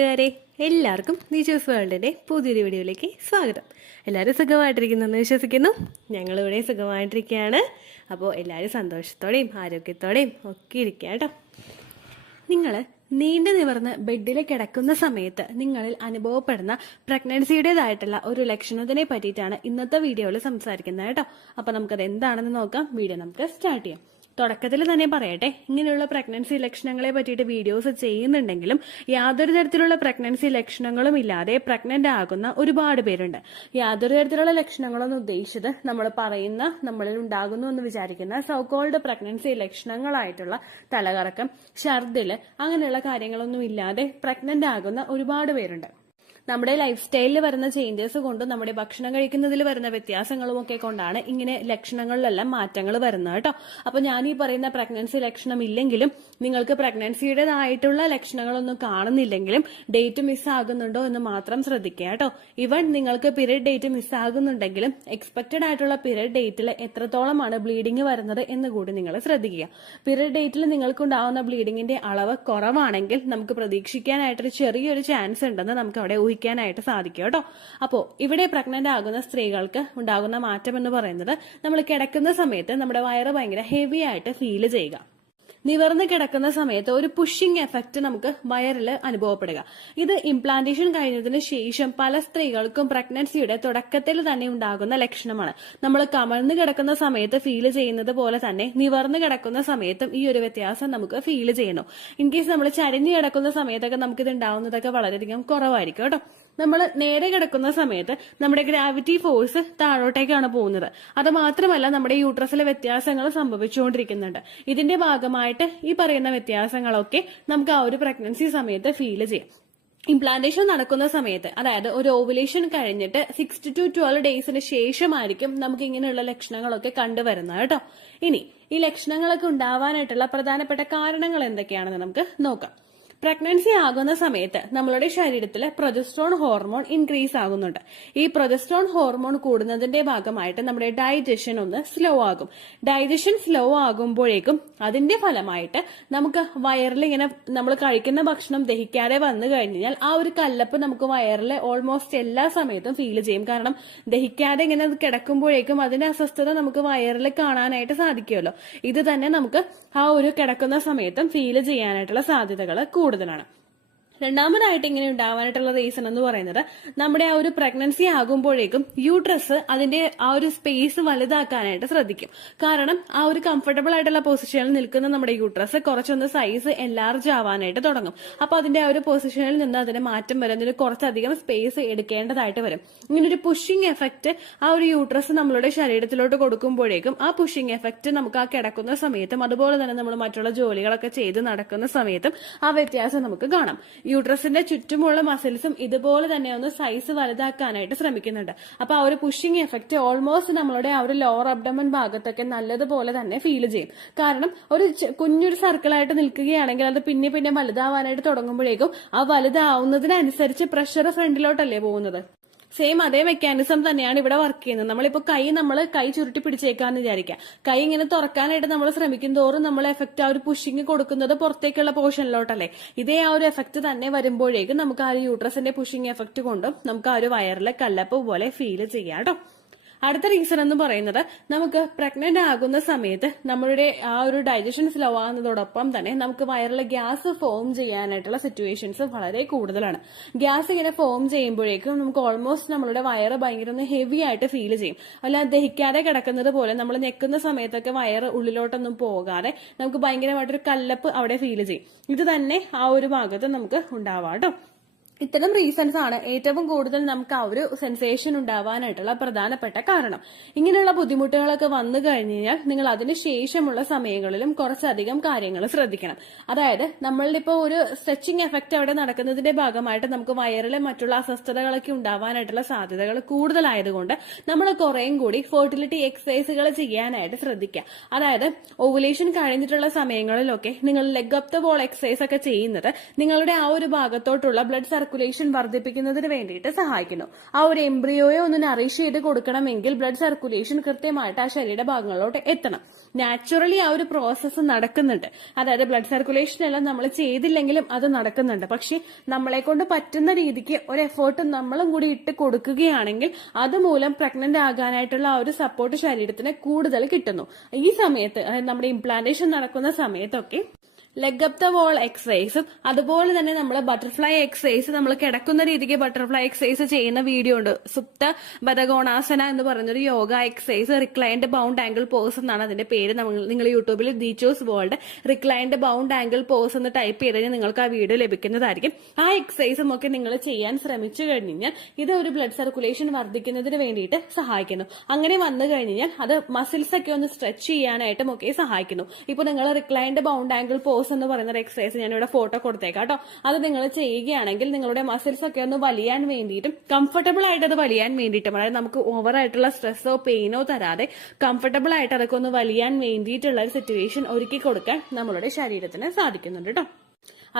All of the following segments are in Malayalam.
കൂട്ടുകാരെ, എല്ലാവർക്കും നീച്ചൂസ് വേൾഡിൻ്റെ പുതിയൊരു വീഡിയോയിലേക്ക് സ്വാഗതം. എല്ലാവരും സുഖമായിട്ടിരിക്കുന്നെന്ന് വിശ്വസിക്കുന്നു. ഞങ്ങളിവിടെ സുഖമായിട്ടിരിക്കുകയാണ്. അപ്പോൾ എല്ലാവരും സന്തോഷത്തോടെയും ആരോഗ്യത്തോടെയും ഒക്കെ ഇരിക്കുക കേട്ടോ. നിങ്ങൾ നീണ്ടു നിവർന്ന് ബെഡിൽ കിടക്കുന്ന സമയത്ത് നിങ്ങളിൽ അനുഭവപ്പെടുന്ന പ്രഗ്നൻസിയുടേതായിട്ടുള്ള ഒരു ലക്ഷണത്തിനെ പറ്റിയിട്ടാണ് ഇന്നത്തെ വീഡിയോയിൽ സംസാരിക്കുന്നത് കേട്ടോ. അപ്പോൾ നമുക്കത് എന്താണെന്ന് നോക്കാം. വീഡിയോ നമുക്ക് സ്റ്റാർട്ട് ചെയ്യാം. തുടക്കത്തിൽ തന്നെ പറയട്ടെ, ഇങ്ങനെയുള്ള പ്രഗ്നൻസി ലക്ഷണങ്ങളെ പറ്റിയിട്ട് വീഡിയോസ് ചെയ്യുന്നുണ്ടെങ്കിലും യാതൊരു തരത്തിലുള്ള പ്രഗ്നൻസി ലക്ഷണങ്ങളും ഇല്ലാതെ പ്രഗ്നന്റ് ആകുന്ന ഒരുപാട് പേരുണ്ട്. യാതൊരു തരത്തിലുള്ള ലക്ഷണങ്ങളൊന്നും ഉദ്ദേശിച്ചത് നമ്മളിൽ ഉണ്ടാകുന്നു എന്ന് വിചാരിക്കുന്ന സോകോൾഡ് പ്രഗ്നൻസി ലക്ഷണങ്ങളായിട്ടുള്ള തലകറക്കം, ഛർദില് അങ്ങനെയുള്ള കാര്യങ്ങളൊന്നും ഇല്ലാതെ പ്രഗ്നന്റ് ആകുന്ന ഒരുപാട് പേരുണ്ട്. നമ്മുടെ ലൈഫ് സ്റ്റൈലിൽ വരുന്ന ചേഞ്ചസ് കൊണ്ടും നമ്മുടെ ഭക്ഷണം കഴിക്കുന്നതിൽ വരുന്ന വ്യത്യാസങ്ങളും ഒക്കെ കൊണ്ടാണ് ഇങ്ങനെ ലക്ഷണങ്ങളിലെല്ലാം മാറ്റങ്ങൾ വരുന്നത് കേട്ടോ. അപ്പൊ ഞാൻ ഈ പറയുന്ന പ്രഗ്നൻസി ലക്ഷണം ഇല്ലെങ്കിലും നിങ്ങൾക്ക് പ്രഗ്നൻസിയുടേതായിട്ടുള്ള ലക്ഷണങ്ങളൊന്നും കാണുന്നില്ലെങ്കിലും ഡേറ്റ് മിസ്സാകുന്നുണ്ടോ എന്ന് മാത്രം ശ്രദ്ധിക്കുക കേട്ടോ. ഇവൻ നിങ്ങൾക്ക് പീരിയഡ് ഡേറ്റ് മിസ്സാകുന്നുണ്ടെങ്കിലും എക്സ്പെക്റ്റഡ് ആയിട്ടുള്ള പീരിയഡ് ഡേറ്റിൽ എത്രത്തോളമാണ് ബ്ലീഡിങ് വരുന്നത് എന്ന് കൂടി നിങ്ങൾ ശ്രദ്ധിക്കുക. പീരിയഡ് ഡേറ്റിൽ നിങ്ങൾക്കുണ്ടാവുന്ന ബ്ലീഡിങ്ങിന്റെ അളവ് കുറവാണെങ്കിൽ നമുക്ക് പ്രതീക്ഷിക്കാനായിട്ടൊരു ചെറിയൊരു ചാൻസ് ഉണ്ടെന്ന് നമുക്ക് അവിടെ ഊഹിക്കാനായിട്ട് സാധിക്കും കേട്ടോ. അപ്പോൾ ഇവിടെ പ്രഗ്നന്റ് ആകുന്ന സ്ത്രീകൾക്ക് ഉണ്ടാകുന്ന മാറ്റം എന്ന് പറയുന്നത്, നമ്മൾ കിടക്കുന്ന സമയത്ത് നമ്മുടെ വയറ് ഭയങ്കര ഹെവി ആയിട്ട് ഫീൽ ചെയ്യുക, നിവർന്ന് കിടക്കുന്ന സമയത്ത് ഒരു പുഷിംഗ് എഫക്റ്റ് നമുക്ക് വയറിൽ അനുഭവപ്പെടുക. ഇത് ഇംപ്ലാന്റേഷൻ കഴിഞ്ഞതിന് ശേഷം പല സ്ത്രീകൾക്കും പ്രഗ്നൻസിയുടെ തുടക്കത്തിൽ തന്നെ ഉണ്ടാകുന്ന ലക്ഷണമാണ്. നമ്മൾ കമഴ്ന്ന് കിടക്കുന്ന സമയത്ത് ഫീൽ ചെയ്യുന്നത് പോലെ തന്നെ നിവർന്ന് കിടക്കുന്ന സമയത്തും ഈ ഒരു വ്യത്യാസം നമുക്ക് ഫീൽ ചെയ്യുന്നു. ഇൻ കേസ് നമ്മൾ ചരിഞ്ഞു കിടക്കുന്ന സമയത്തൊക്കെ നമുക്കിത് ഉണ്ടാവുന്നതൊക്കെ വളരെയധികം കുറവായിരിക്കും കേട്ടോ. നമ്മൾ നേരെ കിടക്കുന്ന സമയത്ത് നമ്മുടെ ഗ്രാവിറ്റി ഫോഴ്സ് താഴോട്ടേക്കാണ് പോകുന്നത്. അത് മാത്രമല്ല നമ്മുടെ യൂട്രസിലെ വ്യത്യാസങ്ങൾ സംഭവിച്ചുകൊണ്ടിരിക്കുന്നുണ്ട്. ഇതിന്റെ ഭാഗമായിട്ട് ഈ പറയുന്ന വ്യത്യാസങ്ങളൊക്കെ നമുക്ക് ആ ഒരു പ്രഗ്നൻസി സമയത്ത് ഫീൽ ചെയ്യാം. ഇംപ്ലാന്റേഷൻ നടക്കുന്ന സമയത്ത്, അതായത് ഒരു ഓവുലേഷൻ കഴിഞ്ഞിട്ട് 6 to 12 ഡേയ്സിന് ശേഷമായിരിക്കും നമുക്ക് ഇങ്ങനെയുള്ള ലക്ഷണങ്ങളൊക്കെ കണ്ടുവരുന്നത് കേട്ടോ. ഇനി ഈ ലക്ഷണങ്ങളൊക്കെ ഉണ്ടാവാനായിട്ടുള്ള പ്രധാനപ്പെട്ട കാരണങ്ങൾ എന്തൊക്കെയാണെന്ന് നമുക്ക് നോക്കാം. പ്രഗ്നൻസി ആകുന്ന സമയത്ത് നമ്മളുടെ ശരീരത്തിൽ പ്രൊജസ്ട്രോൺ ഹോർമോൺ ഇൻക്രീസ് ആകുന്നുണ്ട്. ഈ പ്രൊജസ്ട്രോൺ ഹോർമോൺ കൂടുന്നതിന്റെ ഭാഗമായിട്ട് നമ്മുടെ ഡൈജഷൻ ഒന്ന് സ്ലോ ആകും. ഡൈജഷൻ സ്ലോ ആകുമ്പോഴേക്കും അതിന്റെ ഫലമായിട്ട് നമുക്ക് വയറിൽ ഇങ്ങനെ നമ്മൾ കഴിക്കുന്ന ഭക്ഷണം ദഹിക്കാതെ വന്നു കഴിഞ്ഞാൽ ആ ഒരു കല്ലപ്പ് നമുക്ക് വയറിൽ ഓൾമോസ്റ്റ് എല്ലാ സമയത്തും ഫീൽ ചെയ്യും. കാരണം ദഹിക്കാതെ ഇങ്ങനെ കിടക്കുമ്പോഴേക്കും അതിന്റെ അസ്വസ്ഥത നമുക്ക് വയറിൽ കാണാനായിട്ട് സാധിക്കുമല്ലോ. ഇത് തന്നെ നമുക്ക് ആ ഒരു കിടക്കുന്ന സമയത്തും ഫീൽ ചെയ്യാനായിട്ടുള്ള സാധ്യതകൾ കൂടുതലാണ്. രണ്ടാമതായിട്ട് ഇങ്ങനെ ഉണ്ടാവാനായിട്ടുള്ള റീസൺ എന്ന് പറയുന്നത്, നമ്മുടെ ആ ഒരു പ്രഗ്നൻസി ആകുമ്പോഴേക്കും യൂട്രസ് അതിന്റെ ആ ഒരു സ്പേസ് വലുതാക്കാനായിട്ട് ശ്രദ്ധിക്കും. കാരണം ആ ഒരു കംഫർട്ടബിൾ ആയിട്ടുള്ള പൊസിഷനിൽ നിൽക്കുന്ന നമ്മുടെ യൂട്രസ് കുറച്ചൊന്ന് സൈസ് എൻലാർജ് ആവാനായിട്ട് തുടങ്ങും. അപ്പൊ അതിന്റെ ആ ഒരു പൊസിഷനിൽ നിന്ന് അതിന് മാറ്റം വരും. അതിന് കുറച്ചധികം സ്പേസ് എടുക്കേണ്ടതായിട്ട് വരും. ഇങ്ങനെ ഒരു പുഷിംഗ് എഫക്ട് ആ ഒരു യൂട്രസ് നമ്മളുടെ ശരീരത്തിലോട്ട് കൊടുക്കുമ്പോഴേക്കും ആ പുഷിംഗ് എഫക്ട് നമുക്ക് ആ കിടക്കുന്ന സമയത്തും അതുപോലെ തന്നെ നമ്മൾ മറ്റുള്ള ജോലികളൊക്കെ ചെയ്ത് നടക്കുന്ന സമയത്തും ആ വ്യത്യാസം നമുക്ക് കാണാം. യൂട്രസിന്റെ ചുറ്റുമുള്ള മസിൽസും ഇതുപോലെ തന്നെ ഒന്ന് സൈസ് വലുതാക്കാനായിട്ട് ശ്രമിക്കുന്നുണ്ട്. അപ്പൊ ആ ഒരു പുഷിംഗ് എഫക്ട് ഓൾമോസ്റ്റ് നമ്മളുടെ ആ ഒരു ലോവർ അബ്ഡമൻ ഭാഗത്തൊക്കെ നല്ലതുപോലെ തന്നെ ഫീൽ ചെയ്യും. കാരണം ഒരു കുഞ്ഞൊരു സർക്കിളായിട്ട് നിൽക്കുകയാണെങ്കിൽ അത് പിന്നെ പിന്നെ വലുതാവാനായിട്ട് തുടങ്ങുമ്പോഴേക്കും ആ വലുതാവുന്നതിനനുസരിച്ച് പ്രഷർ ഫ്രണ്ടിലോട്ടല്ലേ പോകുന്നത്. സെയിം അതേ മെക്കാനിസം തന്നെയാണ് ഇവിടെ വർക്ക് ചെയ്യുന്നത്. നമ്മളിപ്പോ കൈ ചുരുട്ടി പിടിച്ചേക്കാന്ന് വിചാരിക്കാം. കൈ ഇങ്ങനെ തുറക്കാനായിട്ട് നമ്മൾ ശ്രമിക്കും തോറും നമ്മൾ എഫക്ട് ആ ഒരു പുഷിങ് കൊടുക്കുന്നത് പുറത്തേക്കുള്ള പോർഷനിലോട്ടല്ലേ. ഇതേ ആ ഒരു എഫക്ട് തന്നെ വരുമ്പോഴേക്കും നമുക്ക് ആ ഒരു യൂട്രസിന്റെ പുഷിങ് എഫക്ട് കൊണ്ടും നമുക്ക് ആ ഒരു വയറിലെ കല്ലപ്പ് പോലെ ഫീൽ ചെയ്യാം കേട്ടോ. അടുത്ത റീസൺ എന്ന് പറയുന്നത്, നമുക്ക് പ്രഗ്നന്റ് ആകുന്ന സമയത്ത് നമ്മളുടെ ആ ഒരു ഡൈജഷൻ സ്ലോ ആകുന്നതോടൊപ്പം തന്നെ നമുക്ക് വയറിലെ ഗ്യാസ് ഫോം ചെയ്യാനായിട്ടുള്ള സിറ്റുവേഷൻസ് വളരെ കൂടുതലാണ്. ഗ്യാസ് ഇങ്ങനെ ഫോം ചെയ്യുമ്പോഴേക്കും നമുക്ക് ഓൾമോസ്റ്റ് നമ്മളുടെ വയറ് ഭയങ്കര ഒന്ന് ഹെവി ആയിട്ട് ഫീൽ ചെയ്യും. അല്ല ദഹിക്കാതെ കിടക്കുന്നത് പോലെ നമ്മൾ ഞെക്കുന്ന സമയത്തൊക്കെ വയറ് ഉള്ളിലോട്ടൊന്നും പോകാതെ നമുക്ക് ഭയങ്കരമായിട്ടൊരു കല്ലപ്പ് അവിടെ ഫീൽ ചെയ്യും. ഇത് തന്നെ ആ ഒരു ഭാഗത്ത് നമുക്ക് ഉണ്ടാവാം കേട്ടോ. ഇത്തരം റീസൺസ് ആണ് ഏറ്റവും കൂടുതൽ നമുക്ക് ആ ഒരു സെൻസേഷൻ ഉണ്ടാവാനായിട്ടുള്ള പ്രധാനപ്പെട്ട കാരണം. ഇങ്ങനെയുള്ള ബുദ്ധിമുട്ടുകളൊക്കെ വന്നു കഴിഞ്ഞാൽ നിങ്ങൾ അതിനുശേഷമുള്ള സമയങ്ങളിലും കുറച്ചധികം കാര്യങ്ങൾ ശ്രദ്ധിക്കണം. അതായത് നമ്മളുടെ ഇപ്പോൾ ഒരു സ്ട്രെച്ചിങ് എഫക്ട് അവിടെ നടക്കുന്നതിന്റെ ഭാഗമായിട്ട് നമുക്ക് വയറിലെ മറ്റുള്ള അസ്വസ്ഥതകളൊക്കെ ഉണ്ടാവാനായിട്ടുള്ള സാധ്യതകൾ കൂടുതലായതുകൊണ്ട് നമ്മൾ കുറേയും കൂടി ഫെർട്ടിലിറ്റി എക്സസൈസുകൾ ചെയ്യാനായിട്ട് ശ്രദ്ധിക്കുക. അതായത് ഓവുലേഷൻ കഴിഞ്ഞിട്ടുള്ള സമയങ്ങളിലൊക്കെ നിങ്ങൾ leg up the ball exercise ഒക്കെ ചെയ്യുന്നത് നിങ്ങളുടെ ആ ഒരു ഭാഗത്തോട്ടുള്ള ബ്ലഡ് സർക്കുലേഷൻ വർദ്ധിപ്പിക്കുന്നതിന് വേണ്ടിയിട്ട് സഹായിക്കുന്നു. ആ ഒരു എംബ്രിയോയെ ഒന്ന് നറിഷ് ചെയ്ത് കൊടുക്കണമെങ്കിൽ ബ്ലഡ് സർക്കുലേഷൻ കൃത്യമായിട്ട് ആ ശരീര ഭാഗങ്ങളിലോട്ട് എത്തണം. നാച്ചുറലി ആ ഒരു പ്രോസസ്സ് നടക്കുന്നുണ്ട്. അതായത് ബ്ലഡ് സർക്കുലേഷൻ എല്ലാം നമ്മൾ ചെയ്തില്ലെങ്കിലും അത് നടക്കുന്നുണ്ട്. പക്ഷെ നമ്മളെ കൊണ്ട് പറ്റുന്ന രീതിക്ക് ഒരു എഫേർട്ട് നമ്മളും കൂടി ഇട്ട് കൊടുക്കുകയാണെങ്കിൽ അതുമൂലം പ്രഗ്നന്റ് ആകാനായിട്ടുള്ള ആ ഒരു സപ്പോർട്ട് ശരീരത്തിന് കൂടുതൽ കിട്ടുന്നു. ഈ സമയത്ത് നമ്മുടെ ഇംപ്ലാന്റേഷൻ നടക്കുന്ന സമയത്തൊക്കെ ലെഗ് അപ്പ് ദ വോൾ എക്സസൈസും അതുപോലെ തന്നെ നമ്മൾ ബട്ടർഫ്ലൈ എക്സസൈസ്, നമ്മൾ കിടക്കുന്ന രീതിക്ക് ബട്ടർഫ്ലൈ എക്സസൈസ് ചെയ്യുന്ന വീഡിയോ ഉണ്ട്. സുപ്ത ബദകോണാസന എന്ന് പറയുന്നൊരു yoga exercise, reclined bound angle pose എന്നാണ് അതിന്റെ പേര്. നിങ്ങൾ യൂട്യൂബിൽ ദീച്ചോസ് world reclined bound angle pose എന്ന് ടൈപ്പ് ചെയ്ത് കഴിഞ്ഞാൽ നിങ്ങൾക്ക് ആ വീഡിയോ ലഭിക്കുന്നതായിരിക്കും. ആ എക്സസൈസും ഒക്കെ നിങ്ങൾ ചെയ്യാൻ ശ്രമിച്ചു കഴിഞ്ഞാൽ ഇത് ഒരു ബ്ലഡ് സർക്കുലേഷൻ വർദ്ധിക്കുന്നതിന് വേണ്ടിയിട്ട് സഹായിക്കുന്നു. അങ്ങനെ വന്നു കഴിഞ്ഞാൽ അത് മസിൽസ് ഒക്കെ ഒന്ന് സ്ട്രെച്ച് ചെയ്യാനായിട്ടും ഒക്കെ സഹായിക്കുന്നു. ഇപ്പൊ നിങ്ങൾ റിക്ലൈൻഡ് ബൗണ്ട് ആംഗിൾ പോസ് എന്ന് പറയുന്ന ഒരു എക്സസൈസ് ഞാനിവിടെ ഫോട്ടോ കൊടുത്തേക്കാം കേട്ടോ. അത് നിങ്ങൾ ചെയ്യുകയാണെങ്കിൽ നിങ്ങളുടെ മസിൽസ് ഒക്കെ ഒന്ന് വലിയാൻ വേണ്ടിയിട്ടും കംഫർട്ടബിൾ ആയിട്ട് അത് വലിയാൻ വേണ്ടിയിട്ടും, അതായത് നമുക്ക് ഓവർ ആയിട്ടുള്ള സ്ട്രെസ്സോ പെയിനോ തരാതെ കംഫർട്ടബിൾ ആയിട്ട് അതൊക്കെ ഒന്ന് വലിയാൻ വേണ്ടിയിട്ടുള്ള ഒരു സിറ്റുവേഷൻ ഒരുക്കി കൊടുക്കാൻ നമ്മളുടെ ശരീരത്തിന് സാധിക്കുന്നുണ്ട് കേട്ടോ.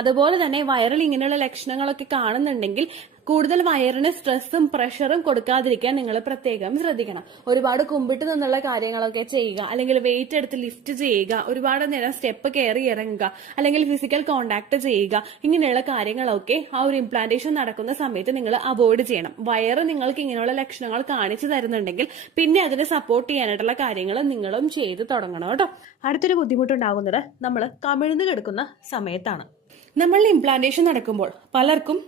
അതുപോലെ തന്നെ വയറിൽ ഇങ്ങനെയുള്ള ലക്ഷണങ്ങളൊക്കെ കാണുന്നുണ്ടെങ്കിൽ കൂടുതൽ വയറിന് സ്ട്രെസ്സും പ്രഷറും കൊടുക്കാതിരിക്കാൻ നിങ്ങൾ പ്രത്യേകം ശ്രദ്ധിക്കണം. ഒരുപാട് കുമ്പിട്ട് നിന്നുള്ള കാര്യങ്ങളൊക്കെ ചെയ്യുക, അല്ലെങ്കിൽ വെയിറ്റ് എടുത്ത് ലിഫ്റ്റ് ചെയ്യുക, ഒരുപാട് നേരം സ്റ്റെപ്പ് കയറി ഇറങ്ങുക, അല്ലെങ്കിൽ ഫിസിക്കൽ കോണ്ടാക്ട് ചെയ്യുക, ഇങ്ങനെയുള്ള കാര്യങ്ങളൊക്കെ ആ ഒരു ഇംപ്ലാന്റേഷൻ നടക്കുന്ന സമയത്ത് നിങ്ങൾ അവോയ്ഡ് ചെയ്യണം. വയറ് നിങ്ങൾക്ക് ഇങ്ങനെയുള്ള ലക്ഷണങ്ങൾ കാണിച്ചു തരുന്നുണ്ടെങ്കിൽ പിന്നെ അതിനെ സപ്പോർട്ട് ചെയ്യാനായിട്ടുള്ള കാര്യങ്ങൾ നിങ്ങളും ചെയ്ത് തുടങ്ങണം കേട്ടോ. അടുത്തൊരു ബുദ്ധിമുട്ടുണ്ടാകുന്നത് നമ്മൾ കമിഴ്ന്ന് കിടക്കുന്ന സമയത്താണ്. നമ്മൾ ഇംപ്ലാന്റേഷൻ നടക്കുമ്പോൾ പലർക്കും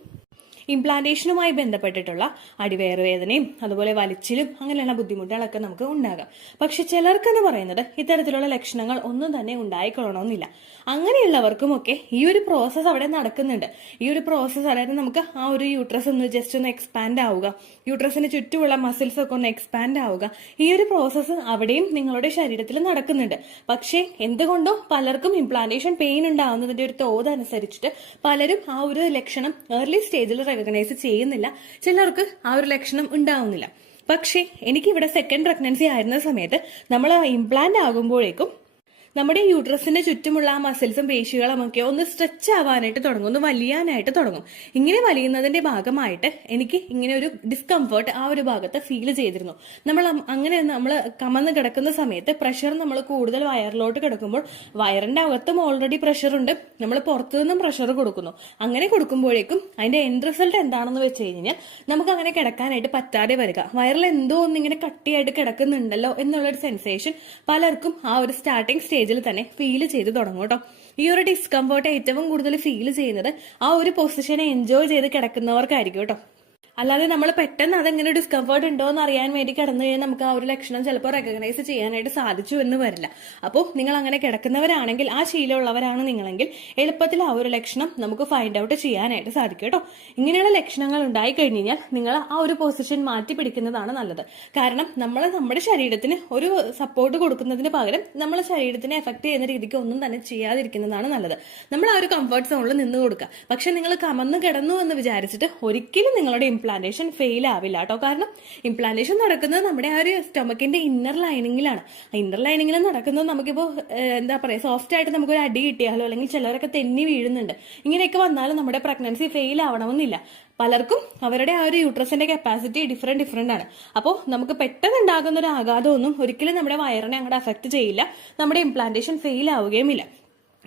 ഇംപ്ലാന്റേഷനുമായി ബന്ധപ്പെട്ടിട്ടുള്ള അടിവയറുവേദനയും അതുപോലെ വലിച്ചിലും അങ്ങനെയുള്ള ബുദ്ധിമുട്ടുകളൊക്കെ നമുക്ക് ഉണ്ടാകാം. പക്ഷെ ചിലർക്കെന്ന് പറയുന്നത് ഇത്തരത്തിലുള്ള ലക്ഷണങ്ങൾ ഒന്നും തന്നെ ഉണ്ടായിക്കൊള്ളണമെന്നില്ല. അങ്ങനെയുള്ളവർക്കുമൊക്കെ ഈ ഒരു പ്രോസസ്സ് അവിടെ നടക്കുന്നുണ്ട്. ഈ ഒരു പ്രോസസ്സ്, അതായത് നമുക്ക് ആ ഒരു യൂട്രസ് ഒന്ന് ജസ്റ്റ് ഒന്ന് എക്സ്പാൻഡ് ആവുക, യൂട്രസിന് ചുറ്റുമുള്ള മസിൽസ് ഒക്കെ ഒന്ന് എക്സ്പാൻഡ് ആവുക, ഈ ഒരു പ്രോസസ്സ് അവിടെയും നിങ്ങളുടെ ശരീരത്തിൽ നടക്കുന്നുണ്ട്. പക്ഷേ എന്തുകൊണ്ടോ പലർക്കും ഇംപ്ലാന്റേഷൻ പെയിൻ ഉണ്ടാവുന്നതിന്റെ ഒരു തോത് അനുസരിച്ചിട്ട് പലരും ആ ഒരു ലക്ഷണം ഏർലി സ്റ്റേജിൽ റെക്കഗ്നൈസ് ചെയ്യുന്നില്ല. ചിലർക്ക് ആ ഒരു ലക്ഷണം ഉണ്ടാവുന്നില്ല. പക്ഷേ എനിക്കിവിടെ സെക്കൻഡ് പ്രഗ്നൻസി ആയിരുന്ന സമയത്ത് നമ്മൾ ഇംപ്ലാന്റ് ആകുമ്പോഴേക്കും നമ്മുടെ യൂട്രസിന്റെ ചുറ്റുമുള്ള ആ മസിൽസും പേശികളും ഒക്കെ ഒന്ന് സ്ട്രെച്ച് ആവാനായിട്ട് തുടങ്ങും, ഒന്ന് വലിയാനായിട്ട് തുടങ്ങും. ഇങ്ങനെ വലിയുന്നതിന്റെ ഭാഗമായിട്ട് എനിക്ക് ഇങ്ങനെ ഒരു ഡിസ്കംഫേർട്ട് ആ ഒരു ഭാഗത്ത് ഫീൽ ചെയ്തിരുന്നു. നമ്മൾ കമന്ന് കിടക്കുന്ന സമയത്ത് പ്രഷർ നമ്മൾ കൂടുതൽ വയറിലോട്ട് കിടക്കുമ്പോൾ വയറിന്റെ അകത്തും ഓൾറെഡി പ്രഷർ ഉണ്ട്, നമ്മൾ പുറത്തു നിന്നും പ്രഷർ കൊടുക്കുന്നു. അങ്ങനെ കൊടുക്കുമ്പോഴേക്കും അതിന്റെ എൻഡ് റിസൾട്ട് എന്താണെന്ന് വെച്ച് കഴിഞ്ഞാൽ നമുക്ക് അങ്ങനെ കിടക്കാനായിട്ട് പറ്റാതെ വരിക. വയറിൽ എന്തോ ഒന്നിങ്ങനെ കട്ടിയായിട്ട് കിടക്കുന്നുണ്ടല്ലോ എന്നുള്ളൊരു സെൻസേഷൻ പലർക്കും ആ ഒരു സ്റ്റാർട്ടിംഗ് സ്റ്റേജിൽ തന്നെ ഫീൽ ചെയ്ത് തുടങ്ങും കേട്ടോ. ഈ ഒരു ഡിസ്കംഫേർട്ട് ഏറ്റവും കൂടുതൽ ഫീൽ ചെയ്യുന്നത് ആ ഒരു പൊസിഷനെ എൻജോയ് ചെയ്ത് കിടക്കുന്നവർക്കായിരിക്കും കേട്ടോ. അല്ലാതെ നമ്മൾ പെട്ടെന്ന് അതെങ്ങനെ ഡിസ്കംഫേർട്ട് ഉണ്ടോ എന്ന് അറിയാൻ വേണ്ടി കിടന്നു കഴിഞ്ഞാൽ നമുക്ക് ആ ഒരു ലക്ഷണം ചിലപ്പോൾ റെക്കഗ്നൈസ് ചെയ്യാനായിട്ട് സാധിച്ചു എന്ന് വരില്ല. അപ്പോൾ നിങ്ങൾ അങ്ങനെ കിടക്കുന്നവരാണെങ്കിൽ, ആ ശീലമുള്ളവരാണ് നിങ്ങളെങ്കിൽ എളുപ്പത്തിൽ ആ ഒരു ലക്ഷണം നമുക്ക് ഫൈൻഡ് ഔട്ട് ചെയ്യാനായിട്ട് സാധിക്കും കേട്ടോ. ഇങ്ങനെയുള്ള ലക്ഷണങ്ങൾ ഉണ്ടായി കഴിഞ്ഞാൽ നിങ്ങൾ ആ ഒരു പൊസിഷൻ മാറ്റി പിടിക്കുന്നതാണ് നല്ലത്. കാരണം നമ്മൾ നമ്മുടെ ശരീരത്തിന് ഒരു സപ്പോർട്ട് കൊടുക്കുന്നതിന് പകരം നമ്മളെ ശരീരത്തിനെ എഫക്ട് ചെയ്യുന്ന രീതിക്ക് ഒന്നും തന്നെ ചെയ്യാതിരിക്കുന്നതാണ് നല്ലത്. നമ്മൾ ആ ഒരു കംഫർട്ട് സോണിൽ നിന്ന് കൊടുക്കുക. പക്ഷെ നിങ്ങൾ കമന്ന് കിടന്നു എന്ന് വിചാരിച്ചിട്ട് ഒരിക്കലും നിങ്ങളുടെ ഇംപ്ലാന്റേഷൻ ഫെയിൽ ആവില്ല കേട്ടോ. കാരണം ഇംപ്ലാന്റേഷൻ നടക്കുന്നത് നമ്മുടെ ആ ഒരു സ്റ്റൊമക്കിന്റെ ഇന്നർ ലൈനിങ്ങിലാണ്. ഇന്നർ ലൈനിങ്ങിൽ നടക്കുന്നത് നമുക്കിപ്പോൾ എന്താ പറയുക, സോഫ്റ്റ് ആയിട്ട് നമുക്കൊരു അടി കിട്ടിയാലോ അല്ലെങ്കിൽ ചിലരൊക്കെ തെന്നി വീഴുന്നുണ്ട്, ഇങ്ങനെയൊക്കെ വന്നാലും നമ്മുടെ പ്രഗ്നൻസി ഫെയിൽ ആവണമെന്നില്ല. പലർക്കും അവരുടെ ആ ഒരു യൂട്രസിന്റെ കപ്പാസിറ്റി ഡിഫറെന്റ് ആണ്. അപ്പോൾ നമുക്ക് പെട്ടെന്ന് ഉണ്ടാകുന്ന ഒരു ആഘാതമൊന്നും ഒരിക്കലും നമ്മുടെ വയറിനെ അങ്ങോട്ട് അഫക്ട് ചെയ്യില്ല, നമ്മുടെ ഇംപ്ലാന്റേഷൻ ഫെയിൽ ആവുകയുമില്ല.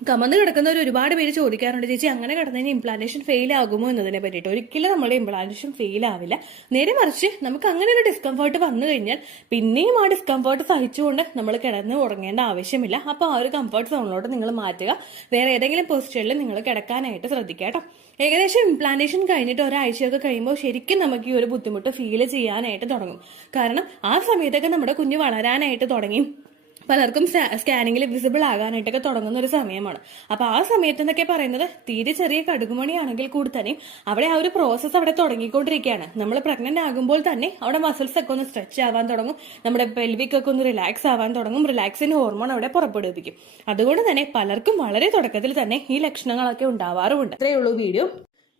കമന്ന് കിടക്കുന്നവർ ഒരുപാട് പേര് ചോദിക്കാറുണ്ട്, ചേച്ചി അങ്ങനെ കിടന്നതിന് ഇംപ്ലാന്റേഷൻ ഫെയിൽ ആകുമോ എന്നതിനെ പറ്റിയിട്ട്. ഒരിക്കലും നമ്മുടെ ഇംപ്ലാന്റേഷൻ ഫെയിൽ ആവില്ല. നേരെ മറിച്ച് നമുക്ക് അങ്ങനെ ഒരു ഡിസ്കംഫേർട്ട് വന്നു കഴിഞ്ഞാൽ പിന്നെയും ആ ഡിസ്കംഫേർട്ട് സഹിച്ചുകൊണ്ട് നമ്മൾ കിടന്ന് ഉറങ്ങേണ്ട ആവശ്യമില്ല. അപ്പോൾ ആ ഒരു കംഫർട്ട് സോണിലോട്ട് നിങ്ങൾ മാറ്റുക. വേറെ ഏതെങ്കിലും പൊസിഷനിൽ നിങ്ങൾ കിടക്കാനായിട്ട് ശ്രദ്ധിക്കുക കേട്ടോ. ഏകദേശം ഇംപ്ലാന്റേഷൻ കഴിഞ്ഞിട്ട് ഒരാഴ്ചയൊക്കെ കഴിയുമ്പോൾ ശരിക്കും നമുക്ക് ഈ ഒരു ബുദ്ധിമുട്ട് ഫീൽ ചെയ്യാനായിട്ട് തുടങ്ങും. കാരണം ആ സമയത്തൊക്കെ നമ്മുടെ കുഞ്ഞ് വളരാനായിട്ട് തുടങ്ങി പലർക്കും സ്കാനിങ്ങിൽ വിസിബിൾ ആകാനായിട്ടൊക്കെ തുടങ്ങുന്ന ഒരു സമയമാണ്. അപ്പൊ ആ സമയത്ത് എന്നൊക്കെ പറയുന്നത് തീരെ ചെറിയ കടുകുമണിയാണെങ്കിൽ കൂടി തന്നെ അവിടെ ആ ഒരു പ്രോസസ്സ് അവിടെ തുടങ്ങിക്കൊണ്ടിരിക്കുകയാണ്. നമ്മൾ പ്രഗ്നന്റ് ആകുമ്പോൾ തന്നെ അവിടെ മസിൽസ് ഒക്കെ ഒന്ന് സ്ട്രെച്ച് ആവാൻ തുടങ്ങും, നമ്മുടെ പെൽവിക് ഒക്കെ ഒന്ന് റിലാക്സ് ആവാൻ തുടങ്ങും, റിലാക്സിൻ ഹോർമോൺ അവിടെ പുറപ്പെടുവിപ്പിക്കും. അതുകൊണ്ട് തന്നെ പലർക്കും വളരെ തുടക്കത്തിൽ തന്നെ ഈ ലക്ഷണങ്ങളൊക്കെ ഉണ്ടാവാറുമുണ്ട്. ഇത്രയേ ഉള്ളൂ വീഡിയോ.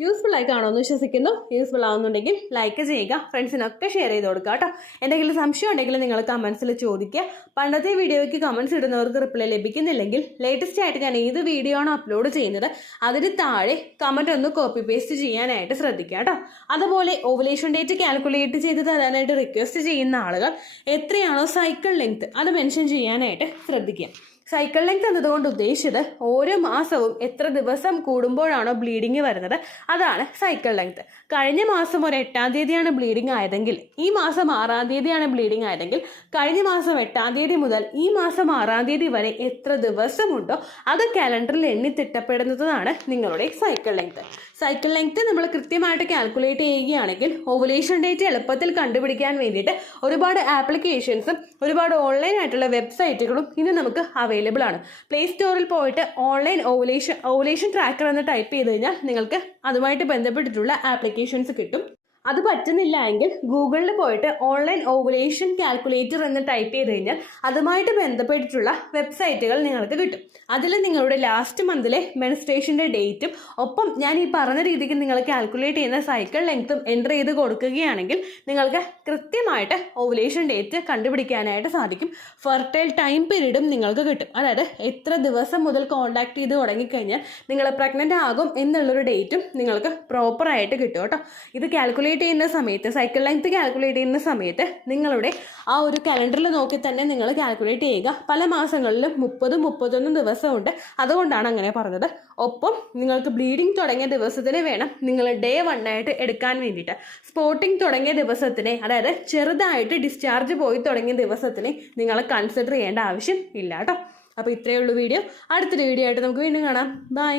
യൂസ്ഫുൾ ആയി കാണുമെന്ന് വിശ്വസിക്കുന്നു. യൂസ്ഫുൾ ആവുന്നുണ്ടെങ്കിൽ ലൈക്ക് ചെയ്യുക, ഫ്രണ്ട്സിനൊക്കെ ഷെയർ ചെയ്ത് കൊടുക്കുക കേട്ടോ. എന്തെങ്കിലും സംശയം ഉണ്ടെങ്കിൽ നിങ്ങൾ കമൻസിൽ ചോദിക്കുക. പണ്ടത്തെ വീഡിയോയ്ക്ക് കമൻസ് ഇടുന്നവർക്ക് റിപ്ലൈ ലഭിക്കുന്നില്ലെങ്കിൽ ലേറ്റസ്റ്റ് ആയിട്ട് ഞാൻ ഏത് വീഡിയോ ആണോ അപ്ലോഡ് ചെയ്യുന്നത് അതിന് താഴെ കമൻറ്റ് ഒന്ന് കോപ്പി പേസ്റ്റ് ചെയ്യാനായിട്ട് ശ്രദ്ധിക്കുക കേട്ടോ. അതുപോലെ ഓവുലേഷൻ ഡേറ്റ് കാൽക്കുലേറ്റ് ചെയ്ത് തരാനായിട്ട് റിക്വസ്റ്റ് ചെയ്യുന്ന ആളുകൾ എത്രയാണോ സൈക്കിൾ ലെങ്ത് അത് മെൻഷൻ ചെയ്യാനായിട്ട് ശ്രദ്ധിക്കുക. സൈക്കിൾ ലെങ്ത് എന്നതുകൊണ്ട് ഉദ്ദേശിച്ചത് ഓരോ മാസവും എത്ര ദിവസം കൂടുമ്പോഴാണോ ബ്ലീഡിങ് വരുന്നത് അതാണ് സൈക്കിൾ ലെങ്ത്. കഴിഞ്ഞ മാസം ഒരു 8-ാം തീയതിയാണ് ബ്ലീഡിങ് ആയതെങ്കിൽ ഈ മാസം 6-ാം തീയതിയാണ് ബ്ലീഡിങ് ആയതെങ്കിൽ കഴിഞ്ഞ മാസം 8-ാം തീയതി മുതൽ ഈ മാസം 6-ാം തീയതി വരെ എത്ര ദിവസമുണ്ടോ അത് കാലണ്ടറിൽ എണ്ണി തിട്ടപ്പെടുന്നതാണ് നിങ്ങളുടെ സൈക്കിൾ ലെങ്ത്. സൈക്കിൾ ലെങ്ത് നമ്മൾ കൃത്യമായിട്ട് കാൽക്കുലേറ്റ് ചെയ്യുകയാണെങ്കിൽ ഓവുലേഷൻ ഡേറ്റ് എളുപ്പത്തിൽ കണ്ടുപിടിക്കാൻ വേണ്ടിയിട്ട് ഒരുപാട് ആപ്ലിക്കേഷൻസും ഒരുപാട് ഓൺലൈൻ ആയിട്ടുള്ള വെബ്സൈറ്റുകളും ഇന്ന് നമുക്ക് അവൈലബിൾ ആണ്. പ്ലേ സ്റ്റോറിൽ പോയിട്ട് ഓൺലൈൻ ഓവുലേഷൻ ട്രാക്കർ എന്ന് ടൈപ്പ് ചെയ്ത് കഴിഞ്ഞാൽ നിങ്ങൾക്ക് അതുമായിട്ട് ബന്ധപ്പെട്ടിട്ടുള്ള ആപ്ലിക്കേഷൻസ് കിട്ടും. അത് പറ്റുന്നില്ല എങ്കിൽ ഗൂഗിളിൽ പോയിട്ട് ഓൺലൈൻ ഓവുലേഷൻ കാൽക്കുലേറ്റർ എന്ന് ടൈപ്പ് ചെയ്ത് കഴിഞ്ഞാൽ അതുമായിട്ട് ബന്ധപ്പെട്ടിട്ടുള്ള വെബ്സൈറ്റുകൾ നിങ്ങൾക്ക് കിട്ടും. അതിൽ നിങ്ങളുടെ ലാസ്റ്റ് മന്തിലെ മെൻസ്ട്രേഷൻ്റെ ഡേറ്റും ഒപ്പം ഞാൻ ഈ പറഞ്ഞ രീതിക്ക് നിങ്ങൾ കാൽക്കുലേറ്റ് ചെയ്യുന്ന സൈക്കിൾ ലെങ്ത്തും എൻ്റർ ചെയ്ത് കൊടുക്കുകയാണെങ്കിൽ നിങ്ങൾക്ക് കൃത്യമായിട്ട് ഓവുലേഷൻ ഡേറ്റ് കണ്ടുപിടിക്കാനായിട്ട് സാധിക്കും. ഫെർട്ടൈൽ ടൈം പീരീഡും നിങ്ങൾക്ക് കിട്ടും. അതായത് എത്ര ദിവസം മുതൽ കോൺടാക്ട് ചെയ്ത് തുടങ്ങിക്കഴിഞ്ഞാൽ നിങ്ങൾ പ്രഗ്നൻ്റ് ആകും എന്നുള്ളൊരു ഡേറ്റും നിങ്ങൾക്ക് പ്രോപ്പറായിട്ട് കിട്ടും കേട്ടോ. ഇത് കാൽക്കുലേറ്റ് ചെയ്യുന്ന സമയത്ത് സൈക്കിൾ ലെങ്ത് കാൽക്കുലേറ്റ് ചെയ്യുന്ന സമയത്ത് നിങ്ങളുടെ ആ ഒരു കലണ്ടറിൽ നോക്കി തന്നെ നിങ്ങൾ കാൽക്കുലേറ്റ് ചെയ്യുക. പല മാസങ്ങളിലും 30-31 ദിവസമുണ്ട്, അതുകൊണ്ടാണ് അങ്ങനെ പറഞ്ഞത്. ഒപ്പം നിങ്ങൾക്ക് ബ്ലീഡിങ് തുടങ്ങിയ ദിവസത്തിന് വേണം നിങ്ങൾ ഡേ 1 ആയിട്ട് എടുക്കാൻ വേണ്ടിയിട്ട്. സ്പോട്ടിങ് തുടങ്ങിയ ദിവസത്തിനെ, അതായത് ചെറുതായിട്ട് ഡിസ്ചാർജ് പോയി തുടങ്ങിയ ദിവസത്തിനെ നിങ്ങൾ കൺസിഡർ ചെയ്യേണ്ട ആവശ്യം ഇല്ല കേട്ടോ. അപ്പോൾ ഇത്രയേ ഉള്ളൂ വീഡിയോ. അടുത്തൊരു വീഡിയോ ആയിട്ട് നമുക്ക് വീണ്ടും കാണാം. ബൈ.